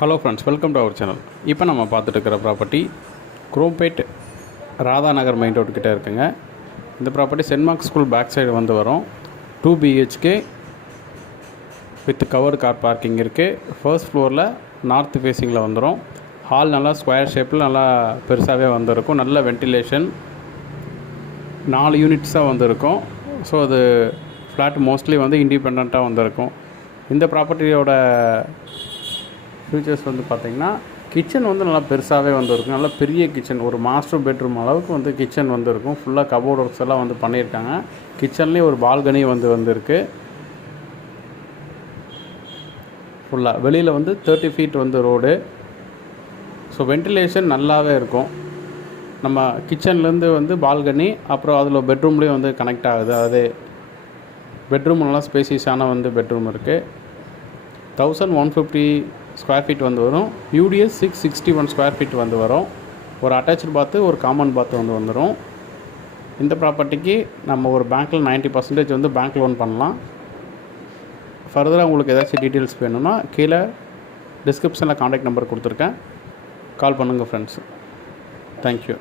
Hello friends, welcome to our channel. இப்போ நம்ம பார்த்துட்டு இருக்கிற property Chromepet Radha Nagar main road கிட்டே இருக்குங்க. இந்த property saint Mark school back side வந்து வரும். 2 BHK with cover car parking இருக்குது. ஃபர்ஸ்ட் ஃப்ளோரில் நார்த் ஃபேஸிங்கில் வந்துடும். ஹால் நல்லா ஸ்கொயர் ஷேப்பில் நல்லா பெருசாகவே வந்துருக்கும். நல்ல வென்டிலேஷன், 4 யூனிட்ஸாக வந்துருக்கும். ஸோ அது ஃப்ளாட் மோஸ்ட்லி வந்து இண்டிபெண்ட்டாக வந்திருக்கும். இந்த ப்ராப்பர்ட்டியோட ஃபீச்சர்ஸ் வந்து பார்த்திங்கன்னா, கிச்சன் வந்து நல்லா பெருசாகவே வந்துருக்கும். நல்லா பெரிய கிச்சன், ஒரு மாஸ்டர் பெட்ரூம் அளவுக்கு வந்து கிச்சன் வந்துருக்கும். ஃபுல்லாக கபோர்ட் ஒர்க்ஸ் எல்லாம் வந்து பண்ணியிருக்காங்க. கிச்சன்லேயும் ஒரு பால்கனி வந்துருக்கு. ஃபுல்லாக வெளியில் வந்து 30 ஃபீட் வந்து ரோடு. ஸோ வென்டிலேஷன் நல்லாவே இருக்கும். நம்ம கிச்சன்லேருந்து வந்து பால்கனி, அப்புறம் அதில் பெட்ரூம்லேயும் வந்து கனெக்ட் ஆகுது. அதே பெட்ரூம் நல்லா ஸ்பேசியஸான வந்து பெட்ரூம் இருக்குது. 1150 ஸ்கொயர் ஃபீட் வந்து வரும். UDS 661 ஸ்கொயர் ஃபீட் வந்து வரும். ஒரு அட்டாச்சு பாத்து, ஒரு காமன் பாத் வந்து வந்துடும். இந்த ப்ராப்பர்ட்டிக்கு நம்ம ஒரு பேங்க்கில் 90% வந்து பேங்க் லோன் பண்ணலாம். ஃபர்தராக உங்களுக்கு ஏதாச்சும் டீட்டெயில்ஸ் வேணும்னா கீழே டிஸ்கிரிப்ஷனில் கான்டாக்ட் நம்பர் கொடுத்துருக்கேன். கால் பண்ணுங்கள் ஃப்ரெண்ட்ஸ். தேங்க்யூ.